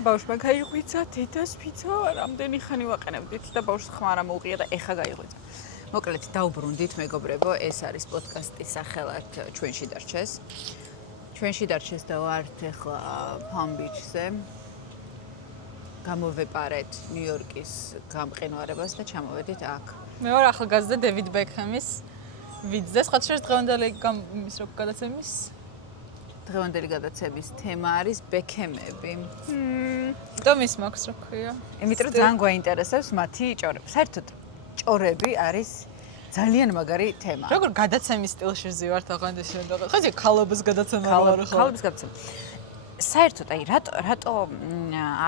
ბავშვმა გაიღვიძა დედას ფიცო, რამდენი ხანი ვაყენებდით და ბავშვს ხმა არ მოუყია და ეხა გაიღვიძა. მოკლედ დაუბრუნდით მეგობრებო, ეს არის პოდკასტის სახელად ჩვენში დარჩეს. ჩვენში დარჩეს და ვართ ეხლა Palm Beach-ზე. გამოვეპარეთ ნიუ-იორკის გამყინვარებას და ჩამოვედით აქ. მე ვარ ახალგაზრდა დევიდ ბეკჰემის ვიდზე, სხვათა დღევანდელი გადაცემის დღევანდელი გადაცემის თემა არის ბექემები. და მის მაქვს რა ქვია. იმიტომ რომ ძალიან გვაინტერესებს მათი ჭორები. საერთოდ ჭორები არის ძალიან მაგარი თემა. როგორ გადაცემის სტილში ვზივართ აღანდეში და ხოჭი ქალობის გადაცემა ვარ ხო? ქალობის გადაცემა. საერთოდ აი რატო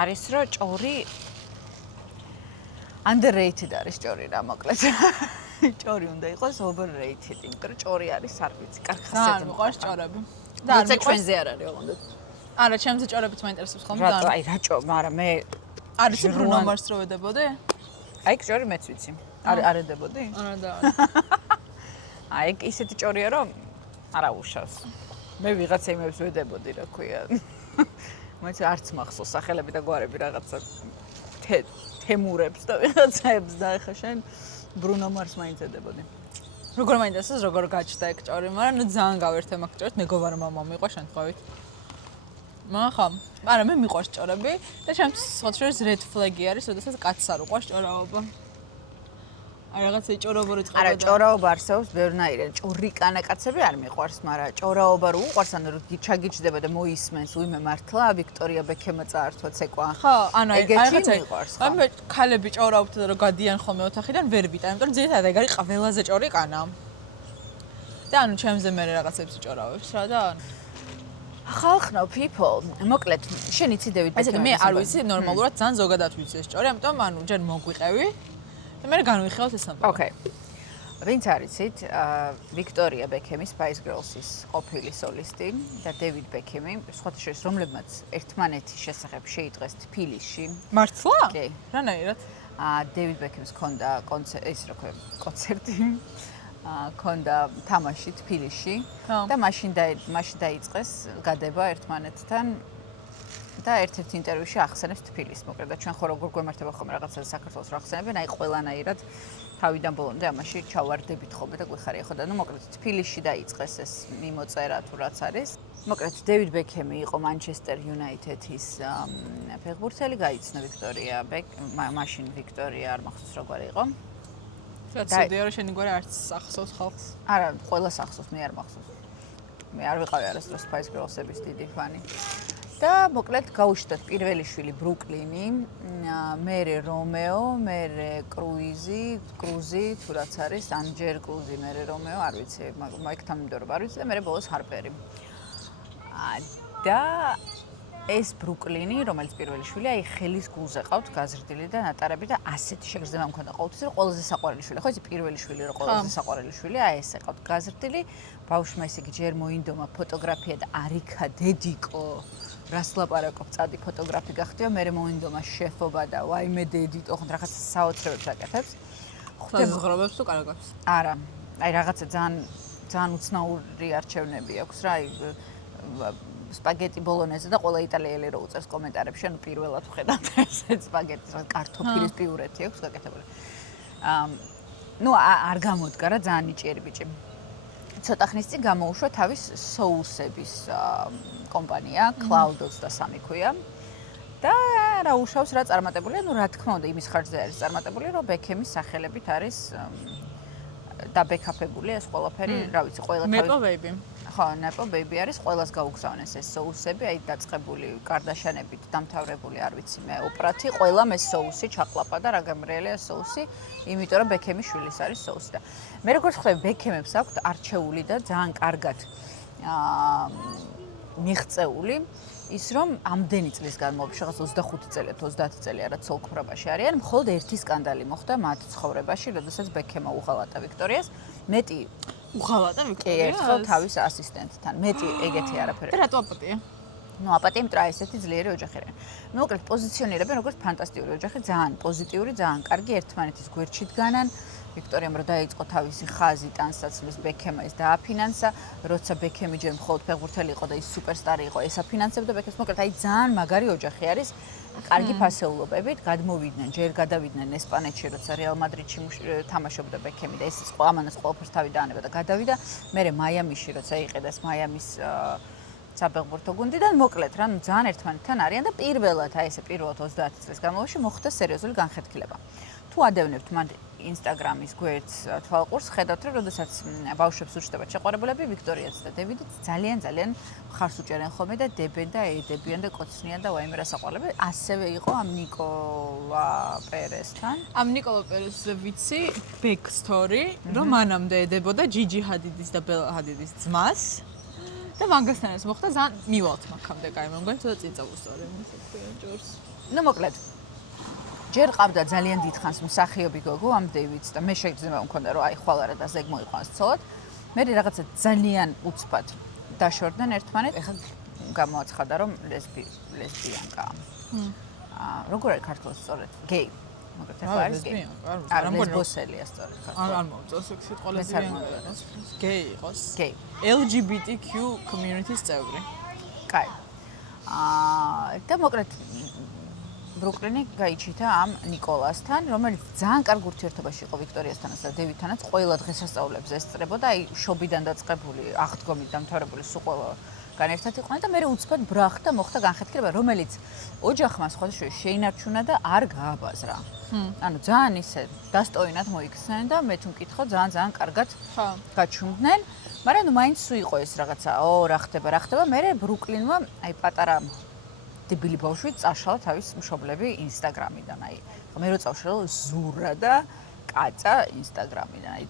არის რომ ჭორი underrated არის ჭორი რა მოკლედ. ჭორი უნდა იყოს overrated, იმიტომ რომ ჭორი არის არ ვიცი, კარგი ხასიათი. და მიყვარს ჭორები. და არ ჩვენზე არ არის ოღონდ. არა, ჩემზე ჭორებიც მაინტერესებს ხოლმე. რატო აი რა ჭო, მაგრამ მე არის ბრუნო მარს რო ვედებოდი? აი ჭორი მეც ვიცი. არ ედებოდი? არა და. აი ისეთი ჭორია რომ არა უშავს. მე ვიღაცა იმებს ვედებოდი რა ქვია. მეც არც მახსოვს სახელები და გვარები რაღაცა თემურებს და ვიღაცაებს და ეხა შენ ბრუნო მარს მაინც ედებოდი. როგორ მაინტერესებს როგორ გაჩნდა ეგ ჭორი, მაგრამ ნუ ძალიან გავერთე მაგ ჭორს, მეგობარ მამა მიყვა შემთხვევით. მაგრამ არა მე მიყვარს ჭორები და ჩემს სოციალურ red flag-ი არის, როდესაც კაცს არ უყვარს ჭორაობა. აი რაღაცა ჭორაობა რიცხება და არა ჭორაობა არსებობს ბევრნაირად. ჭორიკანა კაცები არ მიყვარს, მაგრამ ჭორაობა რო უყვარს, ანუ ჩაგიჩდება და მოისმენს უიმე მართლა ვიქტორია ბექემა წაართვა ცეკვა. ხო, ანუ ეგეთი მიყვარს. მე ქალები ჭორაობთ და რომ გადიან ხოლმე ოთახიდან ვერ ვიტან, იმიტომ რომ ძირითადად ეგ არის ყველაზე ჭორიკანა. და ანუ ჩემზე მე რაღაცებს ჭორაობს რა და ხალხნო people მოკლედ შენ იცი დევიდ ბექემი. მე არ ვიცი ნორმალურად ძალიან ზოგადად ვიცი ეს ჭორი, ამიტომ ანუ ჯერ მოგვიყევი და მე განვიხილავთ ეს ამბავი. ოკეი. ვინც არიცით, ვიქტორია ბექემი Spice Girls-ის ყოფილი სოლისტი და დევიდ ბექემი, სხვათა შორის რომლებმაც ერთმანეთის შესახებ შეიტყვეს თბილისში. მართლა? კი. რანაირად? დევიდ ბექემს ჰქონდა კონცერტი, ჰქონდა თამაში თბილისში და მაშინ დაიწყეს გადება ერთმანეთთან და ერთ-ერთ ინტერვიუში ახსენებს თბილისს. მოკლედ და ჩვენ ხო როგორ გვემართება ხოლმე რაღაცა საქართველოს რა ახსენებენ, აი ყველანაირად თავიდან ბოლომდე ამაში ჩავარდებით ხოლმე და გვიხარია ხო და ნუ მოკლედ თბილისში დაიწყეს ეს მიმოწერა თუ რაც არის. მოკლედ დევიდ ბექემი იყო Manchester United-ის ფეხბურთელი, გაიცნო ვიქტორია მაშინ ვიქტორია არ მახსოვს როგორი იყო. ცუდია რომ შენი გვარი არც ახსოვს ხალხს. არა, ყველას ახსოვს, მე არ მახსოვს. მე არ ვიყავი არასდროს Spice Girls-ების დიდი ფანი. და მოკლედ გაუშვათ პირველი შვილი ბრუკლინი, მერე რომეო, მერე კრუზი, თუ რაც არის, ანჯერ კრუზი, მერე რომეო, არ ვიცი, მაიკთან მიმდევრობა არ ვიცი და მერე ბოლოს ჰარპერი. და ეს ბრუკლინი, რომელიც პირველი შვილი, აი ხელის გულზე ყავთ გაზრდილი და ნატარები და ასეთი შეგრძნება მქონდა ყოველთვის, რომ ყველაზე საყვარელი შვილი, ხო იცი პირველი შვილი რომ ყველაზე საყვარელი შვილი, აი ესე ყავთ გაზრდილი, ბავშვმა ესე იგი ჯერ მოინდომა ფოტოგრაფია და არიქა დედიკო რას ლაპარაკობ, წადი ფოტოგრაფი გახდიო, მე მოინდომა შეფობა და ვაიმე დედიტო, ხო რაღაცა საოცრებებს აკეთებს. ხუთ თუ კარგავს? არა, აი რაღაცა ძალიან უცნაური არჩევნები აქვს რა, აი სპაგეტი ბოლონეზე და ყველა იტალიელი რო უწევს კომენტარებში, ანუ პირველად ვხედავთ ესეთ სპაგეტის, კარტოფილის პიურეთი აქვს გაკეთებული. ნუ არ გამოდგა რა ძალიან ნიჭიერი ბიჭი. ცოტა ხნის წინ გამოუშვა თავის соусების კომპანია, Cloud23 ქვია. და რა უშავს რა წარმატებულია, ნუ რა თქმა უნდა იმის ხარჯზე არის წარმატებული, რომ ბექემის სახელებით არის დაბექაფებული ეს ყველაფერი, რა ვიცი, ყველა თავი Nepo Baby. ხო, Nepo Baby არის, ყველას გაუგზავნეს ეს соусები, აი დაწყებული კარდაშანებით დამთავრებული, არ ვიცი მე, ოპრათი, ყველამ ეს соуსი ჩაყლაპა და რა გამრიელია соуსი, იმიტომ რომ ბექემის შვილის არის соуსი და მე როგორც ხვდები, ბექემებს აქვთ არჩეული და ძალიან კარგად მიღწეული ის რომ ამდენი წლის განმავლობაში, რაღაც 25 წელი, 30 წელი არა ცოლ-ქმრობაში არიან, მხოლოდ ერთი სკანდალი მოხდა მათ ცხოვრებაში, როდესაც ბექემა უღალატა ვიქტორიას. მეტი უღალატა ვიქტორიას? კი, ერთხელ თავის ასისტენტთან. მეტი ეგეთი არაფერი. და რატო აპატია? ну აპატია, იმიტომ რომ ესეთი ძლიერი ოჯახი არის. მოკლედ პოზიციონირებენ როგორც ფანტასტიკური ოჯახი, ძალიან პოზიტიური, ძალიან კარგი, ერთმანეთის გვერდში დგანან. ვიქტორიამ რო დაიწყო თავისი ხაზი ტანსაცმლის ბექემა ის დააფინანსა, როცა ბექემი ჯერ მხოლოდ ფეხბურთელი იყო და ის სუპერსტარი იყო, ეს აფინანსებდა ბექემს. მოკლედ აი ძალიან მაგარი ოჯახი არის. კარგი ფასეულობებით, გადმოვიდნენ, ჯერ გადავიდნენ ესპანეთში, როცა რეალ მადრიდში თამაშობდა ბექემი და ეს ამანაც ყველაფერს თავი დაანება და გადავიდა. მერე მაიამიში, როცა იყედას მაიამის საფეხბურთო გუნდიდან, მოკლედ რა, ნუ ძალიან ერთმანეთთან არიან და პირველად, აი ესე პირველად 30 წლის განმავლობაში მოხდა სერიოზული განხეთქილება. თუ ადევნებთ მათ ინსტაგრამის გვერდს თვალყურს, ხედავთ, რომ როდესაც ბავშვებს უჩნდებათ შეყვარებულები, ვიქტორიაც და დევიდიც ძალიან მხარს უჭერენ ხოლმე და დებენ და ედებიან და კოცნიან და ვაიმე რა საყვარლები. ასევე იყო ამ ნიკოლა პერესთან. ამ ნიკოლა პერესზე ვიცი back story, რომ მანამდე ედებოდა ჯიჯი ჰადიდის და ბელა ჰადიდის ძმას. და მაგასთან ეს მოხდა ძალიან მივალთ მაგამდე, კაი, მე მგონი ცოტა წიწავუსწორი ჯორს. ну მოკლედ ჯერ ყავდა ძალიან დიდხანს მსახიობი გოგო ამ დევიდს და მე შეიძლება მქონდა რომ აი ხვალ არა და ზეგ მოიყვანს ცოლად. მე რაღაცა ძალიან უცბად დაშორდნენ ერთმანეთს. ეხლა გამოაცხადა რომ ლესბიანკაა. როგორ არის ქართულად სწორედ? გეი. მოკლედ ეხლა არის გეი. არ ლესბოსელია სწორედ ქართულად. არ მოუწევს ეს სიტყვა ლესბიანკა. გეი იყოს. გეი. LGBTQ community-ს წევრი. კაი. და მოკლედ ბრუკლინი გაიჩითა ამ ნიკოლასთან, რომელიც ძალიან კარგ ურთიერთობაში იყო ვიქტორიასთანაც და დევიდთანაც. ყველა დღესასწაულებზე ესწრებოდა, აი შობიდან დაწყებული, აღდგომით დამთავრებული სულ ყველა განერთად იყვნენ და მე უცბად ბრახდა მოხდა განხეთქილება, რომელიც ოჯახმა სხვადასხვა შეინარჩუნა და არ გააბაზრა. ანუ ძალიან ისე დასტოინად მოიქცნენ და მე თუ მკითხო ძალიან კარგად გაჩუმდნენ, მაგრამ ნუ მაინც სულ იყო ეს რაღაცა, რა ხდება, მე ბრუკლინმა აი პატარა დებილი ბავშვი წაშალა თავის მშობლები ინსტაგრამიდან, აი მე რო წავშალა ზურა და კაცა ინსტაგრამიდან, აი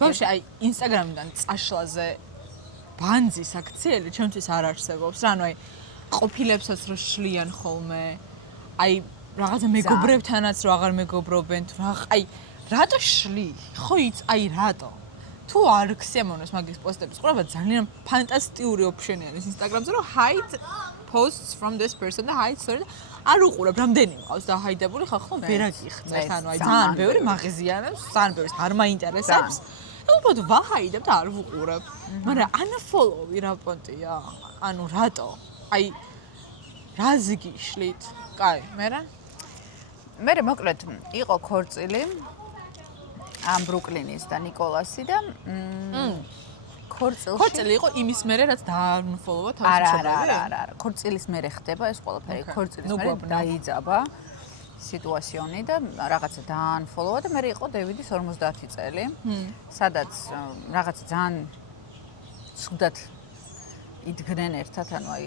ბავშვი აი ინსტაგრამიდან წაშლაზე ბანძის აქციელი ჩემთვის არ არსებობს. ანუ აი ყოფილებსაც რო შლიან ხოლმე, აი რაღაცა მეგობრებთანაც რო აღარ მეგობრობენ, თუ აი რატო შლი? ხო იც აი რატო? თუ არ ქსიამოვნებს მაგის პოსტების ყურება, ძალიან ფანტასტიკური ოფშენი არის ინსტაგრამზე, რომ hide posts from this person და hide story არ უყურებ, რამდენი მყავს დაჰაიდებული ხალხო ვერ აგიხსნეს. ანუ აი ძალიან ბევრი მაღიზიანებს, ძალიან ბევრი არ მაინტერესებს. უბრალოდ ვაჰაიდებ და არ ვუყურებ. მაგრამ unfollow-ი რა პონტია? ანუ რატო? აი რა ზიგიშლით? კაი, მე მოკლედ იყო ქორწილი ამ ბრუკლინის და ნიკოლასი და ქორწილი იყო იმის მერე რაც დაunfollow-ა თავის მშობლები? არა, ქორწილის მერე ხდება ეს ყველაფერი. ქორწილის მერე დაიძაბა სიტუაციონი და რაღაცა დაunfollow-ა და მე იყო დევიდის 50 წელი, სადაც რაღაცა ძალიან ცუდად იდგნენ ერთად, ანუ აი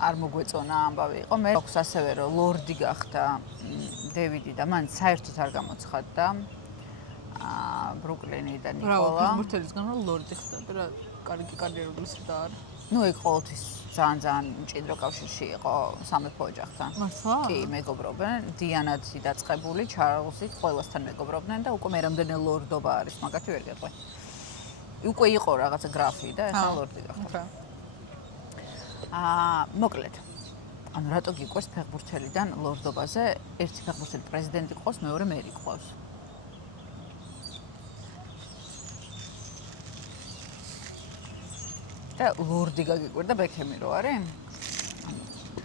არ მოგვეწონა ამბავი იყო. მე აქვს ასევე რომ ლორდი გახდა დევიდი და მან საერთოდ არ გამოცხადდა ბრუკლინი და ნიკოლა. რა, ფეხბურთელისგან რომ ლორდი ხდება, რა კარგი კარიერული სრდა არის. ну ეგ ყოველთვის ძალიან მჭიდრო კავშირში იყო სამეფო ოჯახთან. მართლა? კი, მეგობრობენ, დიანათი დაწყებული, ჩარლზით, ყველასთან მეგობრობდნენ და უკვე მე რამდენი ლორდობა არის, მაგათი ვერ გეტყვი. უკვე იყო რაღაცა გრაფი და ეხლა ლორდი გახდა. მოკლედ. ანუ რატო გიყვეს ფეხბურთელიდან ლორდობაზე ერთი ფეხბურთელი პრეზიდენტი ყავს, მეორე მერი ყავს. და ლორდი გაგიკვირდა ბექემი რო არის?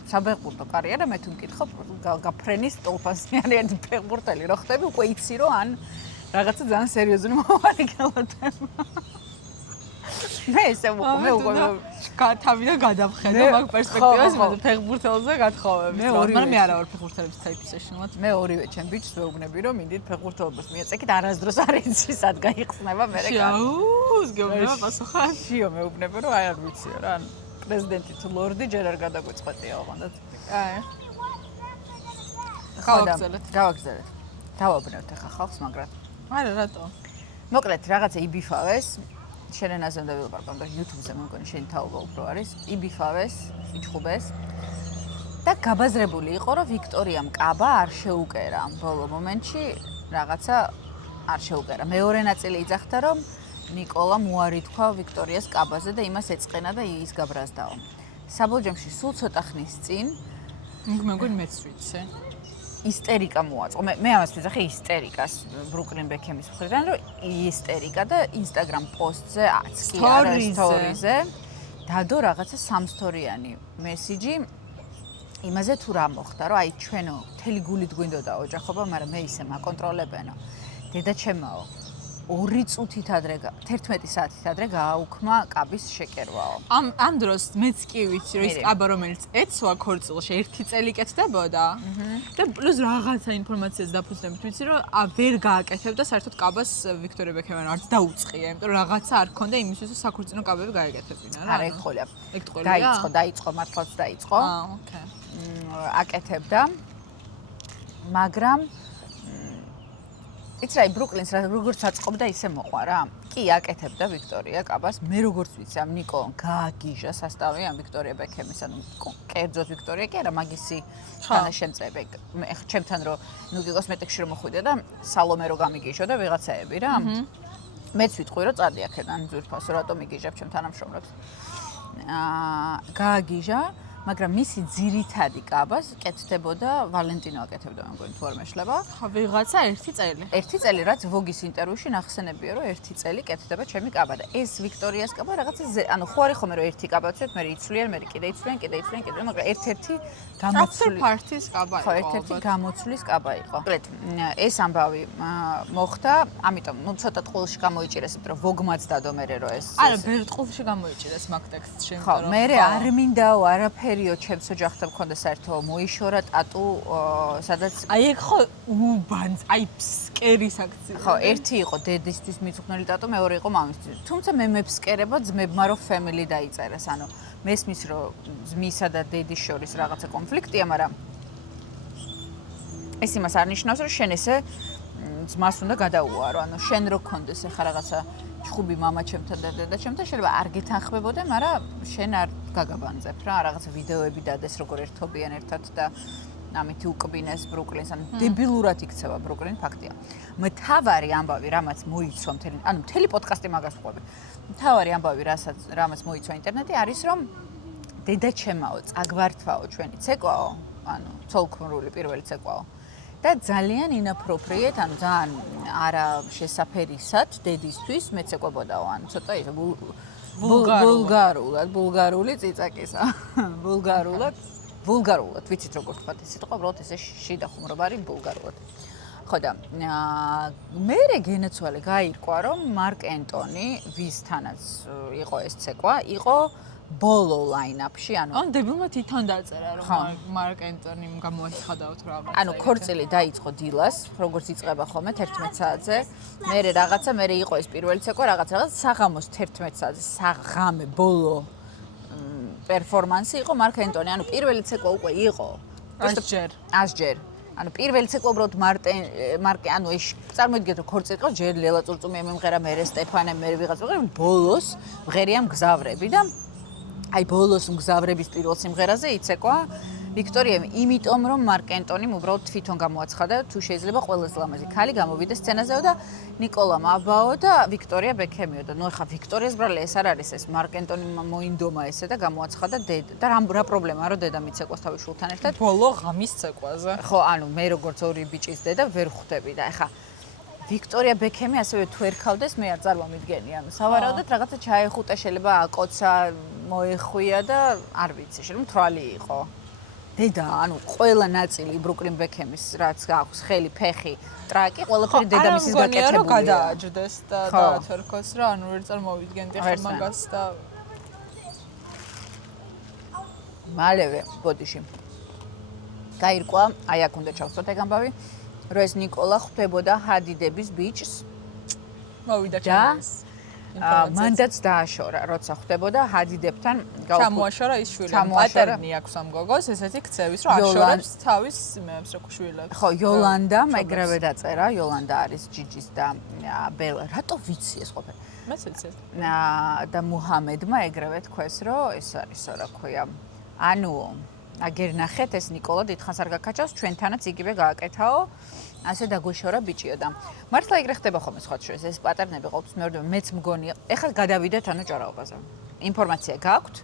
საფეხბურთო კარიერა მე თუ მკითხო გაფრენის ტოლფასიანი ერთი ფეხბურთელი რო ხდები, უკვე იცი რომ ან რაღაცა ძალიან სერიოზული მომავალი გელოდება. მე ესე მე უკვე თავიდან გადავხედო მაგ პერსპექტივას, მაგრამ ფეხბურთელზე გათხოვები. მაგრამ მე არა ვარ ფეხბურთელების ტაიპისეშნად. მე ორივე ჩემ ბიჭს ვეუბნები რომ მიდით ფეხბურთელობას მიეწეკით, არასდროს არ იცი სად გაიხსნება მე რა. შაუს გეუბნება პასუხა. შიო მეუბნები რომ აი არ ვიციო რა. პრეზიდენტი თუ ლორდი ჯერ არ გადაგვეწყვეტია ოღონდ. აი. გავაგზავნეთ. დავაბნევთ ახლა ხალხს მაგრამ. არა რატო? მოკლედ რაღაცა იბიფავეს. შენ ენაზე უნდა ვილაპარაკო და YouTube-ზე მეგონი შენი თაობა უფრო არის. იბიფავეს, იჩხუბეს. და გაბაზრებული იყო რომ ვიქტორიამ კაბა არ შეუკერა ბოლო მომენტში რაღაცა არ შეუკერა. მეორე ნაწილი იძახდა რომ ნიკოლამ უარი თქვა ვიქტორიას კაბაზე და იმას ეწყენა და ის გაბრაზდაო. საბოლოოში სულ ცოტა ხნის წინ მეგონი მეც ვიცი. ისტერიკა მოაწყო. მე ამას ვიძახი ისტერიკას ბრუკლინ ბექემის მხრიდან, რომ ისტერიკა და Instagram პოსტზე აცკი არა სტორიზე. დადო რაღაცა სამსტორიანი მესიჯი იმაზე თუ რა მოხდა, რომ აი ჩვენო მთელი გულით გვინდოდა ოჯახობა, მაგრამ მე ისე მაკონტროლებენო. დედაჩემაო 2 წუთით ადრე 11 საათით ადრე გააუქმა კაბის შეკერვაო. ამ დროს მეც კი ვიცი რომ ის კაბა რომელიც ეცვა ქორწილში 1 წელი კეთდებოდა და პლუს რაღაცა ინფორმაციას დაფუძნებით ვიცი რომ ვერ გააკეთებდა საერთოდ კაბას ვიქტორია ბექემი არც დაუწყია, იმიტომ რომ რაღაცა არ ქონდა იმისთვის რომ საქორწინო კაბები გაეკეთებინა რა. არა, ეგ ყოლია. ეგ ტყოლია. დაიწყო, მართლაც დაიწყო. ოკეი. აკეთებდა. მაგრამ იცი რა, ბრუკლინს როგორც აწყობდა ისე მოყვა რა. კი, აკეთებდა ვიქტორია კაბას. მე როგორც ვიცი, ამ ნიკო გააგიჟა სასტავი ამ ვიქტორია ბექემის, ანუ კერძოდ ვიქტორია კი არა, მაგისი თანაშემწეები. მე ჩემთან რომ ნუ კოსმეტიკში რომ მოხვიდა და სალომე რო გამიგიჟო და ვიღაცაები რა. მეც ვიტყვი რომ წადი აქედან ძვირფასო, რატომ იგიჟებ ჩემ თანამშრომლებს. გააგიჟა, მაგრამ მისი ძირითადი კაბას კეთდებოდა ვალენტინო აკეთებდა, მეგონი თუ არ მეშლება. ხა ვიღაცა 1 წელი. 1 წელი რაც ვოგის ინტერვიუში ნახსენებია რომ 1 წელი კეთდება ჩემი კაბა და ეს ვიქტორიას კაბა რაღაცა ანუ ხო არის ხომ რომ 1 კაბა ვცეთ, მე იცვლიან, მე კიდე იცვლიან, მაგრამ ერთ-ერთი გამოცვლის პარტის კაბა იყო. ხო, ერთ-ერთი გამოცვლის კაბა იყო. მოკლედ, ეს ამბავი მოხდა, ამიტომ ნუ ცოტა ტყულში გამოიჭირეს, იმიტომ რომ ვოგმაც დადო მე რომ ეს არა, ვერ ტყულში გამოიჭირეს მაგ ტექსტში, ხო, მე არ მინდაო არაფერიო ჩემს ოჯახთან მქონდა საერთო მოიშორა ტატუ, სადაც აი ეგ ხო უბანს, აი ფსკერის აქცია. ხო, ერთი იყო დედისთვის მიწუხნელი ტატუ, მეორე იყო მამისთვის. თუმცა მე მეფსკერება ძმებმა რომ family დაიწერეს, ანუ მესმის რომ ძმისა და დედის შორის რაღაცა კონფლიქტია, მაგრამ ეს იმას არ ნიშნავს, რომ შენ ესე ძმას უნდა გადაუარო, ანუ შენ რო გქონდეს ახლა რაღაცა ჩხუბი მამა ჩემთან და დედა ჩემთან, შეიძლება არ გეთანხმებოდე, მაგრამ შენ არ გაგაბანძებ რა, რაღაცა ვიდეოები დადეს, როგორ ერთობიან ერთად და ამით უკბინეს ბრუკლინს, ანუ დებილურად იქცევა ბრუკლინი, ფაქტია. მთავარი ამბავი, რამაც მოიცვა მთელი პოდკასტი მაგას ვყვები. მთავარი ამბავი, რამაც მოიცვა ინტერნეტი, არის რომ დედაჩემაო, წაგვართვაო ჩვენი ცეკვაო, ანუ ცოლქმრული პირველი ცეკვაო. და ძალიან inappropriate, ანუ ძალიან არა შესაფერისად დედისთვის მეცეკვებოდაო, ანუ ცოტა ისე ბულგარული წიწაკისა. ვულგარულად, ვიცით როგორ თქვა ეს სიტყვა, უბრალოდ ესე შიდა ხუმრობარი ბულგარულად. ხო და მერე გენაცვალე გაირკვა, რომ მარკ ენტონი, ვისთანაც იყო ეს ცეკვა, იყო ბოლო ლაინაპში, ანუ დებილმა თვითონ დაწერა, რომ მარკ ენტონიმ გამოაცხადაოთ რაღაცა. ანუ ქორწილი დაიწყო დილას, როგორც იწყება ხოლმე 11 საათზე. მერე რაღაცა, მერე იყო ეს პირველი ცეკვა, რაღაც საღამოს 11 საათზე, საღამე ბოლო პერფორმანსი იყო მარკ ენტონი, ანუ პირველი ცეკვა უკვე იყო. 100 ჯერ. ანუ პირველი ცეკვა უბრალოდ მარკე, ანუ ეს წარმოიდგინეთ რომ ქორწილი იყო, ჯერ ლელა წურწუმი ემღერა, მერე სტეფანე, მერე ვიღაც ვიღა, ბოლოს მღერია მგზავრები და აი ბოლოს მგზავრების პირველ სიმღერაზე იცეკვა ვიქტორიამ, იმიტომ რომ მარკ ენტონიმ უბრალოდ თვითონ გამოაცხადა, თუ შეიძლება ყველაზე ლამაზი ქალი გამოვიდეს სცენაზეო და ნიკოლა მაბაო და ვიქტორია ბექემიო და ნუ ახლა ვიქტორიას ბრალე ეს არ არის ეს მარკ ენტონიმ მოინდომა ესე და გამოაცხადა დედა და რა პრობლემაა რომ დედა მიცეკვას თავის შვილთან ერთად ბოლო ღამის ცეკვაზე. ხო, ანუ მე როგორც ორი ბიჭის დედა ვერ ხვდები და ახლა ვიქტორია ბექემი ასევე თუ ერქავდეს მე არ წარმომიდგენი, ანუ სავარაუდოდ რაღაცა ჩაეხუტა, შეიძლება აკოცა, მოეხვია და არ ვიცი, შეიძლება მთვალი იყო. დედა, ანუ ყველა ნაწილი ბრუკლინ ბექემის რაც აქვს, ხელი, ფეხი, ტრაკი, ყველაფერი დედამისის გაკეთებულია. არა, რომ გადააჯდეს და დაათერქოს რა, ანუ ვერ წარმოვიდგენდი ახლა მაგას და მალევე ბოდიში. გაირკვა, აი აქ უნდა ჩავსვათ ეგ ამბავი, რომ ეს ნიკოლა ხვდებოდა ჰადიდების ბიჭს. მოვიდა ჩემს. მანდაც დააშორა, როცა ხვდებოდა ჰადიდებთან ჩამოაშორა ის შვილი. პატერნი აქვს ამ გოგოს, ესეთი ქცევის, რომ აშორებს თავის მეებს რა შვილებს. ხო, იოლანდა ეგრევე დაწერა, იოლანდა არის ჯიჯის და ბელა. რატო ვიცი ეს ყოფილი? მეც ვიცი. და მუჰამედმა ეგრევე თქვეს, რომ ეს არის რა ქვია. ანუ აგერ ნახეთ ეს ნიკოლა დიდხანს არ გაკაჩავს, ჩვენთანაც იგივე გააკეთაო. ასე დაგვეშორა ბიჭიო და მართლა ეგრე ხდება ხოლმე სხვა შორის ეს პატერნები ყოველთვის მეორდება მეც მგონია ეხლა გადავიდეთ ანუ ჭარაობაზე ინფორმაცია გაქვთ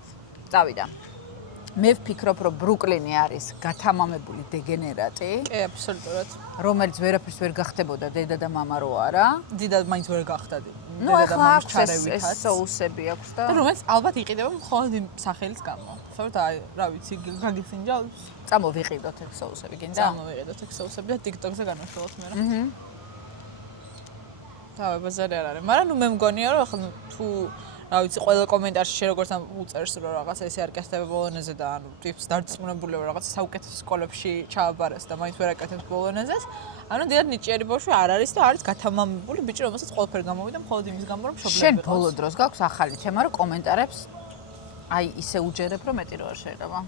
წავიდა მე ვფიქრობ, რომ ბრუკლინი არის გათამამებული დეგენერატი, კი, აბსოლუტურად. რომელიც ვერაფერს ვერ გახდებოდა დედა და მამა რო არა. დიდად მაინც ვერ გახდა. ნუ ახლა აქვს ეს соуსები აქვს და რომელიც ალბათ იყიდება მხოლოდ იმ სახელის გამო. სწორედ აი, რა ვიცი, გაგიცინჯავს. წამოვიყიდოთ ეს соуსები, გინდა? წამოვიყიდოთ ეს соуსები და TikTok-ზე განვაშალოთ მე რა. თავი ბაზარი არ არის, მაგრამ ნუ მე მგონია რომ ახლა თუ რა ვიცი, ყველა კომენტარში შე როგორც ამ უწერს რომ რაღაცა ესე არ კეთდება ბოლონეზე და ანუ ტიპს დარწმუნებული რომ რაღაცა საუკეთესო სკოლებში ჩააბარეს და მაინც ვერ აკეთებს ბოლონეზეს. ანუ დიდად ნიჭიერი ბავშვი არ არის და არის გათამამებული ბიჭი, რომელსაც ყველაფერი გამოვიდა მხოლოდ იმის გამო რომ მშობლები შენ ბოლო დროს გაქვს ახალი თემა რომ კომენტარებს აი ისე უჯერებ რომ მეტი რო არ შეიძლება.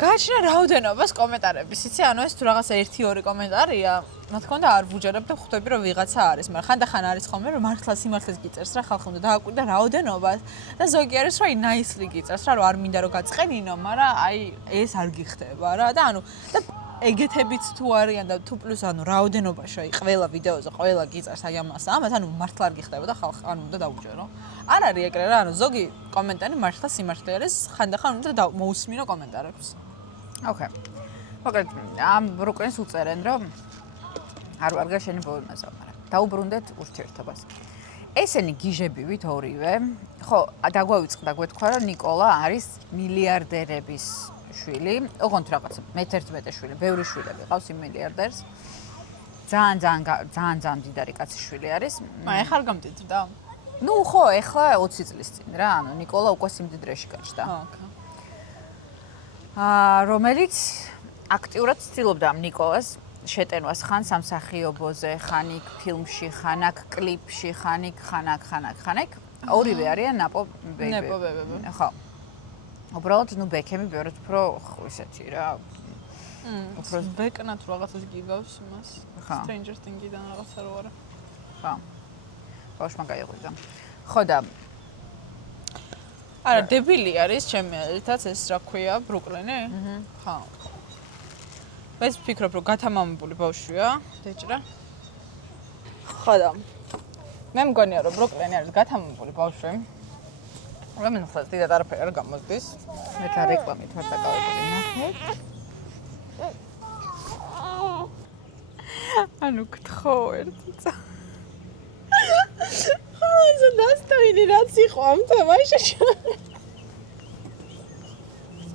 გააჩნია რაოდენობას კომენტარების, იცი, ანუ ეს თუ რაღაცა 1-2 კომენტარია, რა თქმა უნდა არ ვუჯერებ და ხვდები რომ ვიღაცა არის, მაგრამ ხანდახან არის ხოლმე რომ მართლა სიმართლეს გიწერს რა ხალხი უნდა დააკვირდა რაოდენობას და ზოგი არის რომ აი ნაისლი გიწერს რა, რომ არ მინდა რომ გაწყენინო, მაგრამ აი ეს არ გიხდება რა და ანუ და ეგეთებიც თუ არიან და თუ პლუს ანუ რაოდენობაში აი ყველა ვიდეოზე ყველა გიწერს აი ამას ანუ მართლა არ გიხდება და ხალხი ანუ უნდა დაუჯერო. არ არის ეგრე რა, ანუ ზოგი კომენტარი მართლა სიმართლე არის, ხანდახან უნდა მოусმინო კომენტარებს. ოკეი. მოკლედ ამ ბრუკლინს უწერენ რომ არ ვარ გაშენი ბოლონეზე, მაგრამ დაუბრუნდეთ ურთიერთობას. ესენი გიჟებივით ორივე, ხო, დაგვავიწყდა გვეთქვა რომ ნიკოლა არის მილიარდერების შვილი, ოღონდ რაღაცა მე-11 შვილი, ბევრი შვილები ყავს იმ მილიარდერს. ძალიან დიდარი კაცის შვილი არის. აი ხარ გამდიდრდა? ნუ ხო, ეხლა 20 წლის წინ რა, ანუ ნიკოლა უკვე სიმდიდრეში გაჩნდა. ოკეი. რომელიც აქტიურად ცდილობდა ამ ნიკოლას შეტენვას ხან სამსახიობოზე, ხან იქ ფილმში, ხან აქ კლიპში, ხან იქ, ხან აქ. ორივე არიან ნაპო ბეიბი. ხო. უბრალოდ ნუ ბექემი ბევრად უფრო ისეთი რა. უფრო ბეკნათ რაღაცას გიგავს იმას. ხო. Stranger Things-დან რაღაცა რო არა. ხო. ბავშვმა გაიღვიძა. ხო და არა, დებილი არის ჩემი აზრითაც ეს რა ქვია, ბრუკლინი? ხო. ეს ვფიქრობ, რომ გათამამებული ბავშვია, დეჭრა. ხო და მე მგონია, რომ ბრუკლინი არის გათამამებული ბავშვი. რომელიც ხალხს დიდად არაფერი არ გამოსდის. მე თა რეკლამით ვარ დაკავებული ნახეთ. ანუ გთხოვ ერთი წა. ეს დასტავინი რაც იყო ამ თემაში.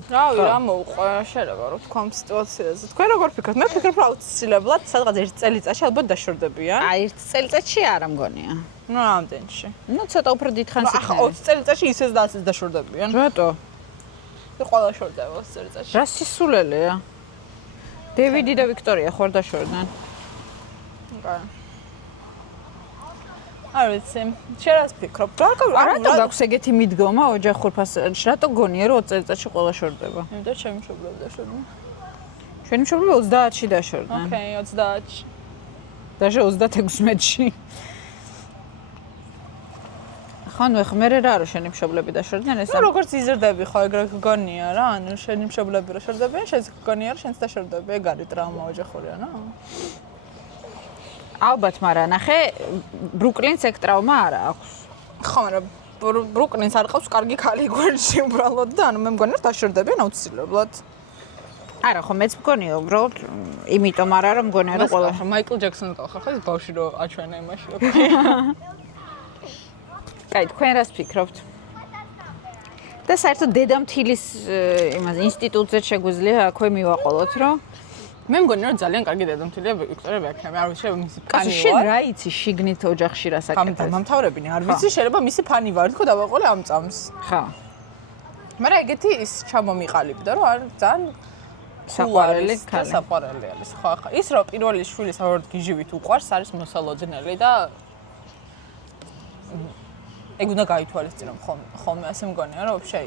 რავი, რა მოუყვა, შეიძლება რომ თქვა ამ სიტუაციაზე. თქვენ როგორ ფიქრობთ? მე ვფიქრობ, რომ აუცილებლად სადღაც ერთ წელიწადში ალბათ დაშორდებიან. აი, ერთ წელიწადში არა მგონია. ნუ რამდენში? ნუ ცოტა უფრო დიდხანს ახლა 20 წელიწადში ისეს და ასეც დაშორდებიან. რატო? ყველა შორდება 20 წელიწადში. რა სისულელეა? დევიდი და ვიქტორია ხوار დაშორდნენ. არ ვიცი. შენ რას ფიქრობ? რატო გაქვს ეგეთი მიდგომა ოჯახურ ფასადში? რატო გონია რომ 20 წელიწადში ყველა შორდება? იმიტომ ჩემი მშობლები დაშორდნენ. ჩვენი მშობლები 30-ში დაშორდნენ. ოკეი, 30-ში. დაჟე 36-ში. ხან მე რა რო შენი მშობლები დაშორდნენ ეს? ნუ როგორც იზრდები ხო ეგრე გგონია რა, ანუ შენი მშობლები რო შორდებიან, შენც გგონია რომ შენც დაშორდები, ეგ არის ტრავმა ოჯახური, რა. ალბათ, მაგრამ ნახე, ბრუკლინს ეგ ტრავმა არა აქვს. ხო, მაგრამ ბრუკლინს არ ყავს კარგი ქალი გვერდში უბრალოდ და ანუ მე მგონია რომ დაშორდებიან აუცილებლად. არა, ხო, მეც მგონია, უბრალოდ იმიტომ არა რომ მგონია რომ ყველა მაიკლ ჯექსონი ყავს ხო ეს ბავშვი რო აჩვენა იმაში. კაი, თქვენ რას ფიქრობთ? და საერთოდ დედამთილის იმას ინსტიტუტზე შეგვიძლია აქვე მივაყოლოთ, რომ მე მგონია რომ ძალიან კარგი დედამთილია ვიქტორია ბეკჰემი, არ ვიცი მისი ფანი ვარ. შენ რა იცი შიგნით ოჯახში რას აკეთებს? დამთავრებინე, არ ვიცი, შეიძლება მისი ფანი ვარ, თქო დავაყოლე ამ წამს. ხო. მაგრამ ეგეთი ის ჩამომიყალიბდა, რომ არ ძალიან საყვარელი ქალი. საყვარელი არის, ხო, ახლა ის რომ პირველი შვილი საერთოდ გიჟივით უყვარს, არის მოსალოდნელი და ეგ უნდა გაითვალისწინო ხოლმე, ასე მგონია, რომ ვაფშე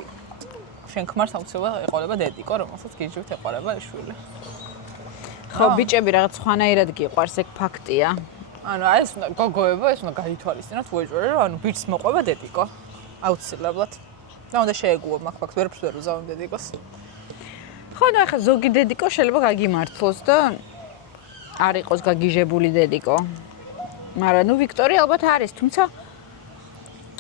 შენ ქმარს აუცილებლად ეყოლება დედიკო, რომელსაც გიჟივით ეყოლება ეს შვილი. ხო, ბიჭები რაღაც ხვანაირად გიყვარს, ეგ ფაქტია. ანუ ეს უნდა გოგოება, ეს უნდა გაითვალისწინოთ უეჭველი, რომ ანუ ბიჭს მოყვება დედიკო. აუცილებლად. და უნდა შეეგუო მაგ ფაქტს, ვერაფერს ვერ უზავენ დედიკოს. ხო, და ახლა ზოგი დედიკო შეიძლება გაგიმართლოს და არ იყოს გაგიჟებული დედიკო. მაგრამ ნუ ვიქტორია ალბათ არის, თუმცა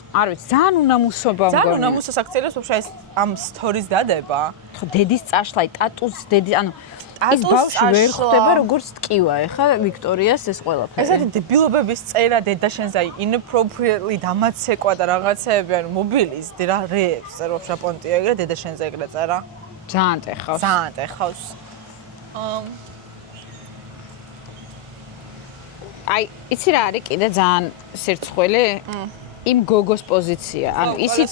არ ვიცი, ძალიან უნამუსობა მგონია. ძალიან უნამუსო საქციელებს ვაფშე ეს ამ სტორის დადება. ხო, დედის წაშლა, ტატუს დედი, ანუ ის ბავშვი ვერ ხვდება როგორც ტკივა, ეხა ვიქტორიას ეს ყველაფერი. ეს არის დებილობების წერა დედა შენს აი inappropriately დამაცეკვა და რაღაცეები, ანუ მობილიზდი რა რეებს წერო ვაფშე პონტია ეგრე დედა შენს ეგრე წერა. ძალიან ტეხავს. ძალიან ტეხავს. აი, იცი რა არის კიდე ძალიან სირცხვილი? იმ გოგოს პოზიცია. ანუ ისიც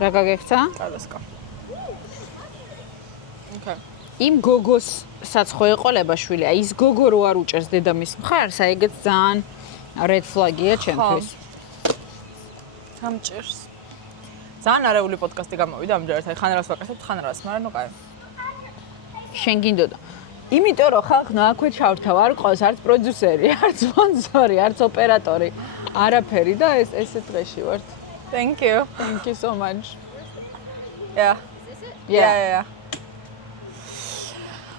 რა გაგექცა? კალესკა. ოკეი. იმ გოგოსაც ხო ეყოლება შვილი. აი ის გოგო რო არ უჭერს დედამის მხარს, აი ეგეც ძალიან red flag-ია ჩემთვის. სამჭირს. ძალიან არეული პოდკასტი გამოვიდა ამჯერად. აი ხან რას ვაკეთებ, ხან რას, მაგრამ ნუ კაი. შენ გინდოდა. იმიტომ რომ ხალხმა აქვე ჩავრთავ, არ ყავს არც პროდიუსერი, არც სპონსორი, არც ოპერატორი. არაფერი და ესე დღეში ვართ. Thank you. Thank you so much. Yeah. Yeah.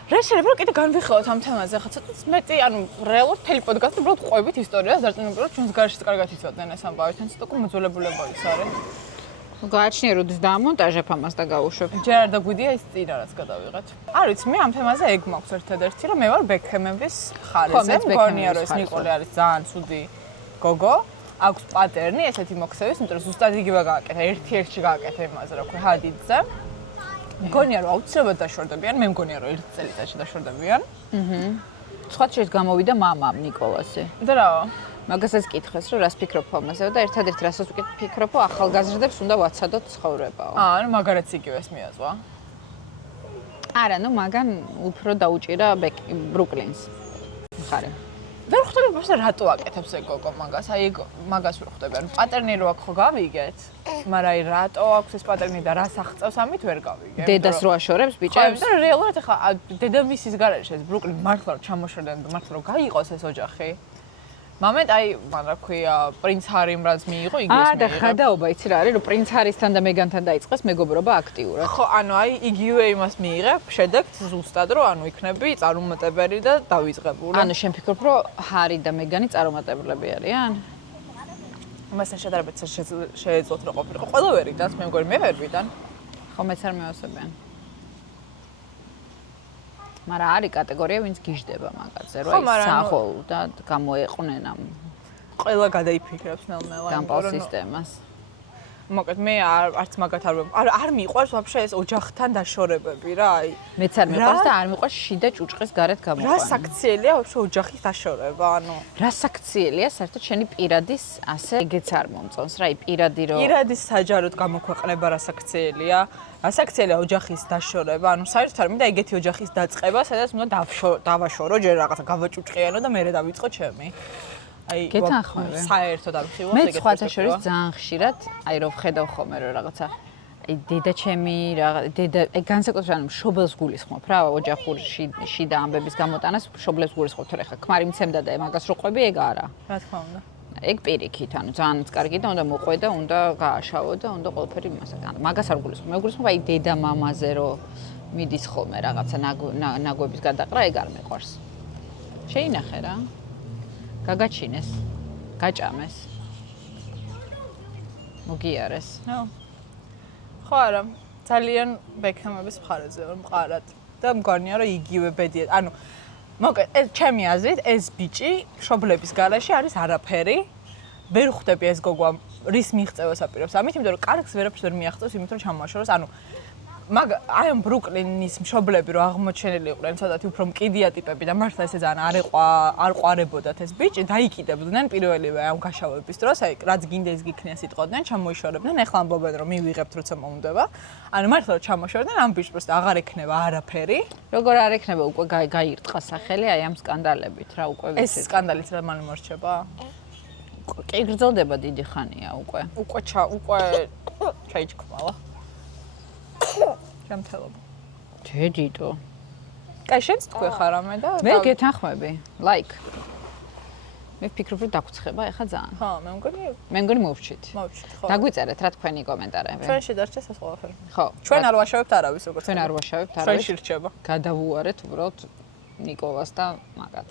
რა შეიძლება კიდე განვიხილოთ ამ თემაზე, ხა ცოტა მეტი, ანუ რეალურად მთელი პოდკასტი უბრალოდ ყვებით ისტორიას, დარწმუნებული ჩვენს გარშეც კარგად იცოდნენ ეს ამბავი, თან ცოტა მოძველებულება ის არის. გააჩნია როდის დაამონტაჟებ ამას და გავუშვებ. ჯერ არ დაგვიდია ის წინა რაც გადავიღეთ. არ ვიცი, მე ამ თემაზე ეგ მაქვს ერთადერთი, რომ მე ვარ ბექჰემების მხარეზე, მგონია რომ ეს ნიკოლე არის ძალიან ცუდი გოგო. აქვს პატერნი, ესეთი მოქცევის, იმიტომ რომ ზუსტად იგივე გააკეთა, ერთ-ერთში გააკეთა იმაზე, რა ქვია, ჰადიდზე. მგონია რომ აუცილებლად დაშორდებიან, მე მგონია რომ 1 წელიწადში დაშორდებიან. სხვა შეიძლება გამოვიდა მამამ ნიკოლასი. და რა? მაგასაც კითხეს, რომ რას ფიქრობ ამაზე და ერთადერთი რასაც ვფიქრობ, ახალგაზრდებს უნდა ვაცადოთ ცხოვრებაო. ანუ მაგარაც იგივეს მიაზღვა. არა, ნუ მაგან უფრო დაუჭირა ბრუკლინს. მხარე. ვერ ხვდები просто რატო აკეთებს ეგ გოგო მაგას? აი ეგ მაგას ვერ ხვდები. ანუ პატერნი რო აქ ხო გავიგეთ, მაგრამ აი რატო აქვს ეს პატერნი და რას აღწევს ამით ვერ გავიგე. დედას რო აშორებს ხო, ბიჭებს? და რეალურად ახლა დედამისის გარეშე ეს ბრუკლინი მართლა რომ ჩამოშორდნენ და მართლა რომ გაიყოს ეს ოჯახი. მომენტ აი, მან რა ქვია, პრინც ჰარიმ რაც მიიღო, იგივეს მიიღო. და ხადაობა იცი რა არის, რომ პრინც ჰარისთან და მეგანთან დაიწყეს მეგობრობა აქტიურად. ხო, ანუ აი იგივე იმას მიიღებ, შედეგთ ზუსტად რომ ანუ იქნები წარუმატებელი და დავიწყებული. ანუ შენ ფიქრობ, რომ ჰარი და მეგანი წარუმატებლები არიან? მასთან შედარებით შეეძლოთ რომ ყოფილიყო. ყველა ვერ იტანს, მე მგონი მე ვერ ვიტან. ხო, მეც არ მევასებიან. მაგრამ არის კატეგორია, ვინც გიждდება მაგაზე, რომ აი სახოლ და გამოეყვნენ ამ ყველა გადაიფიქრებს ნელ-ნელა გამპალ სისტემას. მოკლედ მე არც მაგათ არ მიყვარს ვაფშე ეს ოჯახთან დაშორებები რა, აი. მეც არ მიყვარს და არ მიყვარს შიდა ჭუჭყის გარეთ გამოყვანა. რა საქციელია ვაფშე ოჯახის დაშორება, ანუ რა საქციელია საერთოდ შენი პირადის ასე ეგეც არ მომწონს რა, აი პირადი რომ პირადის საჯაროდ გამოქვეყნება რა საქციელია. რა საქციელია ოჯახის დაშორება, ანუ საერთოდ არ მინდა ეგეთი ოჯახის დაწყება, სადაც უნდა დავაშორო, ჯერ რაღაცა გავაჭუჭყიანო და მერე დავიწყო ჩემი. აი გეთანხმები. საერთოდ არ ხილავს მე სხვათა შორის ძალიან ხშირად, აი რომ ვხედავ ხოლმე რომ რაღაცა აი დედა ჩემი დედა აი განსაკუთრებით ანუ მშობელს გულისხმობ რა ოჯახურში შიდა ამბების გამოტანას მშობლებს გულისხმობ თორე ხა ქმარი მცემდა და მაგას რო ყვები ეგ არა. რა თქმა უნდა. ეგ პირიქით, ანუ ძალიან კარგი და უნდა მოყვე და უნდა გააშავო და უნდა ყველაფერი იმასა. ანუ მაგას არ გულისხმობ. მე გულისხმობ აი დედა მამაზე რო მიდის ხოლმე რაღაცა ნაგვების გადაყრა, ეგ არ მეყვარს. შეინახე რა. გაგაჩინეს, გაჭამეს. მოგიარეს. ხო არა, ძალიან ბექჰემების მხარეზე ვარ მყარად და მგონია რომ იგივე ბედია. ანუ მოკლედ ეს ჩემი აზრით ეს ბიჭი მშობლების გარეშე არის არაფერი. ვერ ხვდები ეს გოგო რის მიღწევას აპირებს. ამით იმიტომ რომ კარგს ვერაფერს ვერ მიაღწევს, იმიტომ რომ ჩამოაშოროს. ანუ აი ამ ბრუკლინის მშობლები რო აღმოჩენილი იყვნენ ცოტათი უფრო მკიდია ტიპები და მართლა ესე ძალიან არ ყვარებოდათ ეს ბიჭი, დაიკიდებდნენ პირველივე ამ გაშავების დროს, აი რაც გინდა ის გიქნია სიტყვოდნენ, ჩამოიშორებდნენ, ეხლა ამბობენ რომ მივიღებთ როცა მოუნდება. ანუ მართლა რომ ჩამოშორდნენ ამ ბიჭს პროსტა აღარ ექნება არაფერი. როგორ არ ექნება უკვე გაირტყა სახელი აი ამ სკანდალებით რა უკვე ეს სკანდალით რა მალე მორჩება? კი გრძელდება დიდი ხანია უკვე. უკვე ჩაიჭკმალა. ჯამთელობა. ჯედიტო. კაი, შენც თქვი ხარ ამე და მე გეთანხმები. Like. მე ვფიქრობ რომ დაგუცხება ეხა ძალიან. ხო, მე მგონი მოვჭით. მოვჭით, ხო. დაგვიწერეთ რა თქვენი კომენტარები. ჩვენ შედარჩეს ეს ყველაფერი. ხო. ჩვენ არ ვაშავებთ არავის როგორც. ჩვენ არ ვაშავებთ არავის. ჩვენ შირჩება. გადავუარეთ უბრალოდ ნიკოლას და მაგათ.